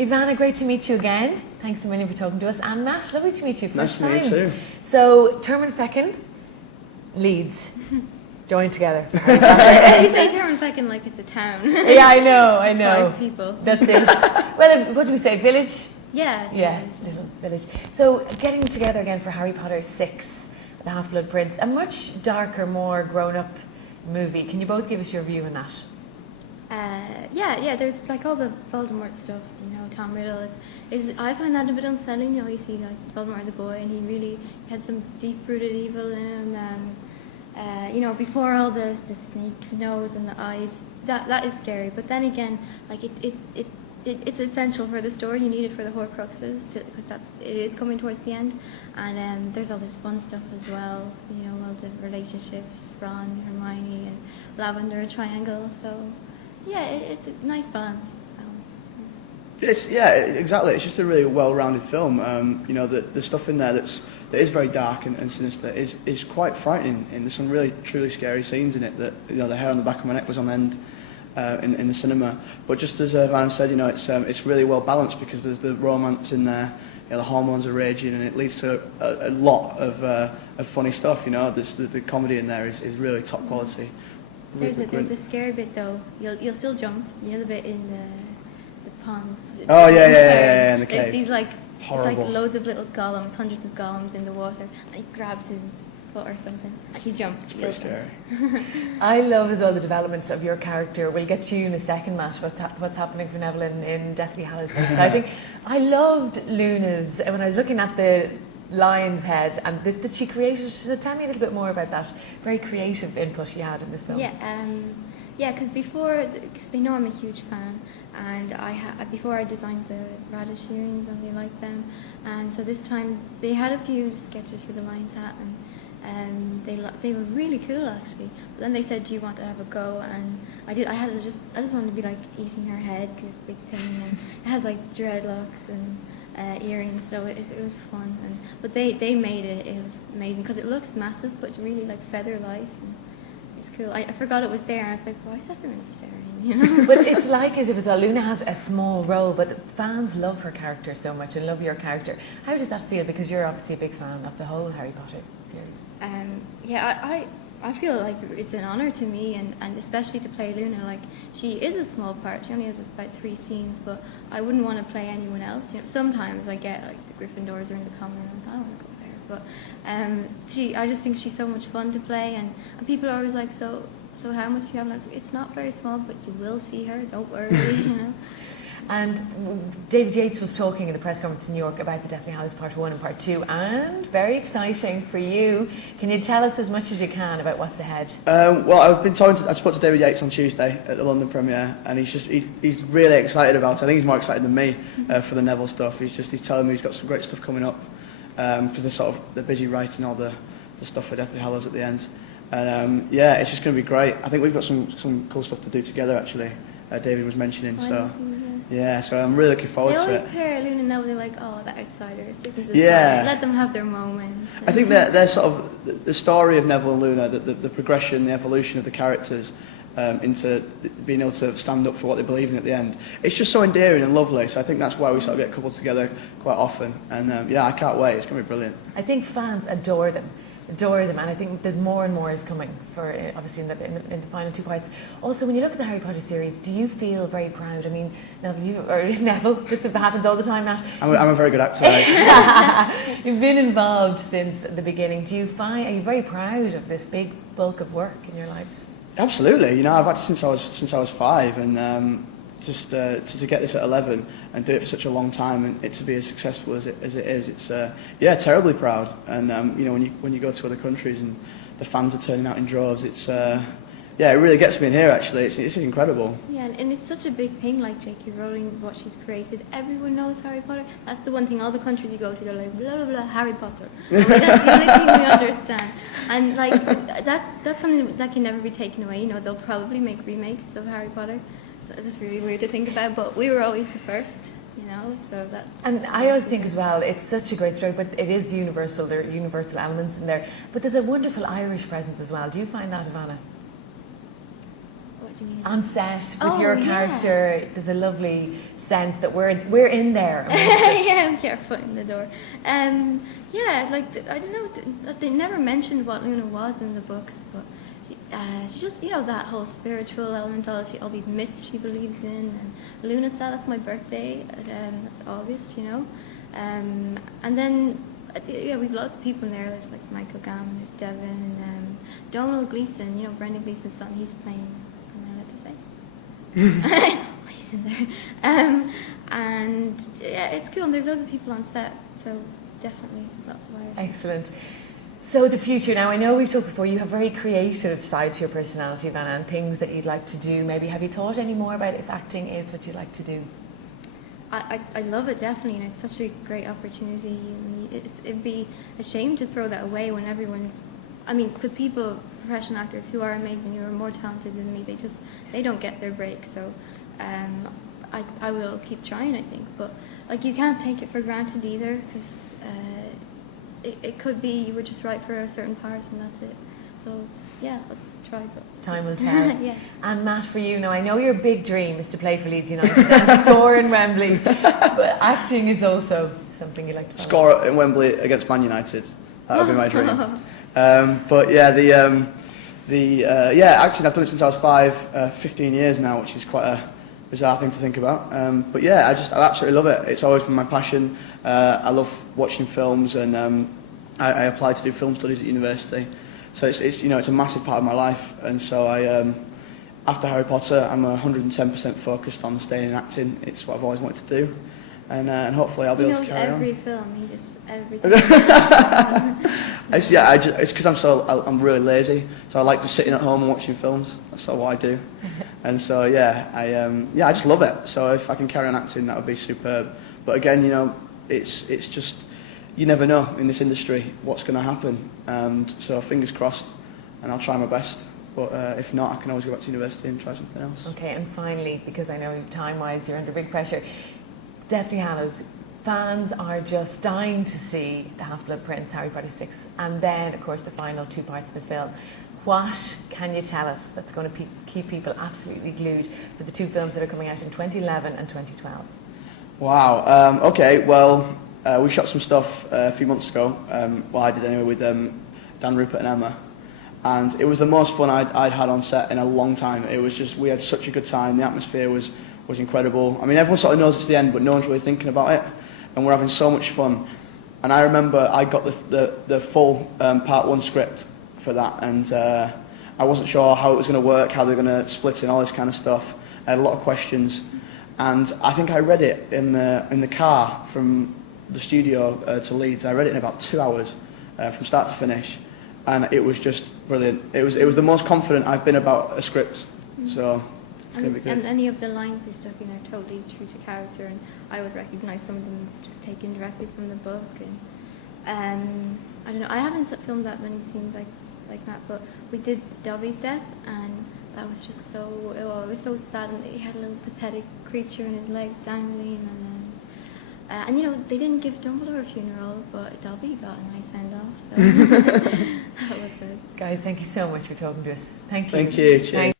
Evanna, great to meet you again. Thanks a million for talking to us. And Matt, lovely to meet you first time. Nice to meet you too. So, Term and Feckin, Leeds, joined together. You say Term and Feckin like it's a town. Yeah, I know. 5 people. That's it. Well, what do we say, village? Yeah, it's Yeah, a village. little village. So, getting together again for Harry Potter 6, The Half-Blood Prince, a much darker, more grown-up movie. Can you both give us your view on that? Yeah, there's like all the Voldemort stuff, you know, Tom Riddle. I find that a bit unsettling, you know, you see like Voldemort the boy and he really had some deep-rooted evil in him, you know, before all the snake nose and the eyes, that is scary, but then again, like it's essential for the story, you need it for the Horcruxes, because it is coming towards the end, and there's all this fun stuff as well, you know, all the relationships, Ron, Hermione, and Lavender Triangle, so... Yeah, it's a nice balance. Exactly. It's just a really well-rounded film. You know, the stuff in there that is very dark and sinister is quite frightening. And there's some really truly scary scenes in it. That, you know, the hair on the back of my neck was on end in the cinema. But just as Evanna said, you know, it's really well balanced because there's the romance in there. You know, the hormones are raging, and it leads to a lot of funny stuff. You know, the comedy in there is really top quality. There's a scary bit though. You'll still jump. You know the bit in the pond. Oh yeah, in the cave. There's these like horrible. It's like loads of little golems, hundreds of golems in the water, and he grabs his foot or something, and he jumps. It's pretty scary. I love as well the development of your character. We'll get to you in a second, Matt. What's happening for Neville in Deathly Hallows? Very exciting. I loved Luna's when I was looking at the lion's head and that she created. So tell me a little bit more about that very creative input she had in this film. Yeah, because they know I'm a huge fan, and before I designed the radish earrings and they liked them, and so this time they had a few sketches for the lion's hat, and they were really cool actually. But then they said, "Do you want to have a go?" And I did. I just wanted to be like eating her head because it's a big thing, and it has like dreadlocks and earrings, so it was fun. But they made it. It was amazing because it looks massive, but it's really like feather light. And it's cool. I forgot it was there, and I was like, why is everyone staring? You know. But it's like as if as well, Luna has a small role, but fans love her character so much and love your character. How does that feel? Because you're obviously a big fan of the whole Harry Potter series. I feel like it's an honour to me, and especially to play Luna. Like, she is a small part. She only has about 3 scenes, but I wouldn't want to play anyone else. You know, sometimes I get like the Gryffindors are in the common, and I don't want to go there. But I just think she's so much fun to play, and people are always like, so how much do you have? And I was like, it's not very small, but you will see her. Don't worry, you know. And David Yates was talking in the press conference in New York about the Deathly Hallows Part 1 and Part 2, and very exciting for you. Can you tell us as much as you can about what's ahead? Well, I spoke to David Yates on Tuesday at the London premiere, and he's really excited about it. I think he's more excited than me for the Neville stuff. He's telling me he's got some great stuff coming up because they're busy writing all the stuff for Deathly Hallows at the end. It's just going to be great. I think we've got some cool stuff to do together actually. David was mentioning, so I'm really looking forward to it. They always pair Luna and Neville, they're like, oh, the outsiders. Yeah. Let them have their moment. I think they're sort of the story of Neville and Luna, the progression, the evolution of the characters into being able to stand up for what they believe in at the end. It's just so endearing and lovely, so I think that's why we sort of get coupled together quite often. And I can't wait. It's going to be brilliant. I think fans adore them, and I think that more and more is coming for obviously in the final 2 parts. Also, when you look at the Harry Potter series, do you feel very proud? I mean, Neville, this happens all the time, Matt. I'm a very good actor. Right? You've been involved since the beginning. Are you very proud of this big bulk of work in your lives? Absolutely. You know, I've acted since I was 5, and just to get this at 11 and do it for such a long time and it to be as successful as it is, it's terribly proud. And you know, when you go to other countries and the fans are turning out in droves, it really gets me in here actually. It's incredible. Yeah, and it's such a big thing, like J.K. Rowling, what she's created. Everyone knows Harry Potter. That's the one thing. All the countries you go to, they're like blah blah blah Harry Potter. Like, that's the only thing we understand. And like that's something that can never be taken away. You know, they'll probably make remakes of Harry Potter. That's really weird to think about, but we were always the first, you know, so that's... And I always think as well, it's such a great story, but it is universal, there are universal elements in there, but there's a wonderful Irish presence as well. Do you find that, Evanna? What do you mean? On set with Oh, your yeah. character, there's a lovely sense that we're in there. amongst it. Yeah, get our foot in the door. Yeah, like I don't know. They never mentioned what Luna was in the books, but she just, you know, that whole spiritual element, all these myths she believes in. And Luna said that's my birthday. That's August, you know. And then yeah, we've lots of people in there. There's like Michael Gambon, there's Devon, Donald Gleeson. You know, Brendan Gleeson's son. He's playing. Am I allowed to say? He's in there. And yeah, it's cool. And there's loads of people on set, so definitely there's lots of Irish. Excellent. So the future now, I know we've talked before, you have a very creative side to your personality, Evanna, and things that you'd like to do. Maybe have you thought any more about if acting is what you'd like to do? I love it, definitely, and it's such a great opportunity. It'd be a shame to throw that away when everyone's, I mean, because people, professional actors who are amazing, who are more talented than me, they don't get their break. So I will keep trying, I think. But like, you can't take it for granted either, because it could be you were just right for a certain part and that's it. So yeah, I'll try. But Time will tell. Yeah. And Matt, for you now, I know your big dream is to play for Leeds United and score in Wembley, but acting is also something you like to follow. Score in Wembley against Man United. That would be my dream. But yeah, acting, I've done it since I was 15 years now, which is quite a bizarre thing to think about. But yeah, I absolutely love it. It's always been my passion. I love watching films, and I applied to do film studies at university. So it's you know, it's a massive part of my life. And so after Harry Potter, I'm 110% focused on staying in acting. It's what I've always wanted to do, and hopefully I'll be able to carry on. Every film, he just everything. It's because I'm really lazy, so I like just sitting at home and watching films. That's all what I do, and so I just love it. So if I can carry on acting, that would be superb. But again, you know, it's just, you never know in this industry what's going to happen, and so fingers crossed, and I'll try my best. But if not, I can always go back to university and try something else. Okay, and finally, because I know time-wise you're under big pressure, Deathly Hallows. Fans are just dying to see the Half-Blood Prince, Harry Potter 6, and then, of course, the final two parts of the film. What can you tell us that's going to keep people absolutely glued for the two films that are coming out in 2011 and 2012? Wow. Okay, well, we shot some stuff a few months ago. Well, I did anyway, with Dan, Rupert and Emma. And it was the most fun I'd had on set in a long time. It was just, we had such a good time. The atmosphere was incredible. I mean, everyone sort of knows it's the end, but no one's really thinking about it. And we're having so much fun. And I remember I got the full part one script for that, and I wasn't sure how it was going to work, how they're going to split in, all this kind of stuff. I had a lot of questions, and I think I read it in the car from the studio to Leeds. I read it in about 2 hours from start to finish, and it was just brilliant. It was the most confident I've been about a script, so it's going to be good. And any of the lines they stuck in are totally true to character, and I would recognise some of them just taken directly from the book. And I don't know, I haven't filmed that many scenes like that, but we did Dobby's death, and that was just so, it was so sad, and he had a little pathetic creature in his legs dangling, and you know, they didn't give Dumbledore a funeral, but Dobby got a nice send-off, so that was good. Guys, thank you so much for talking to us. Thank you. Thank you. Cheers.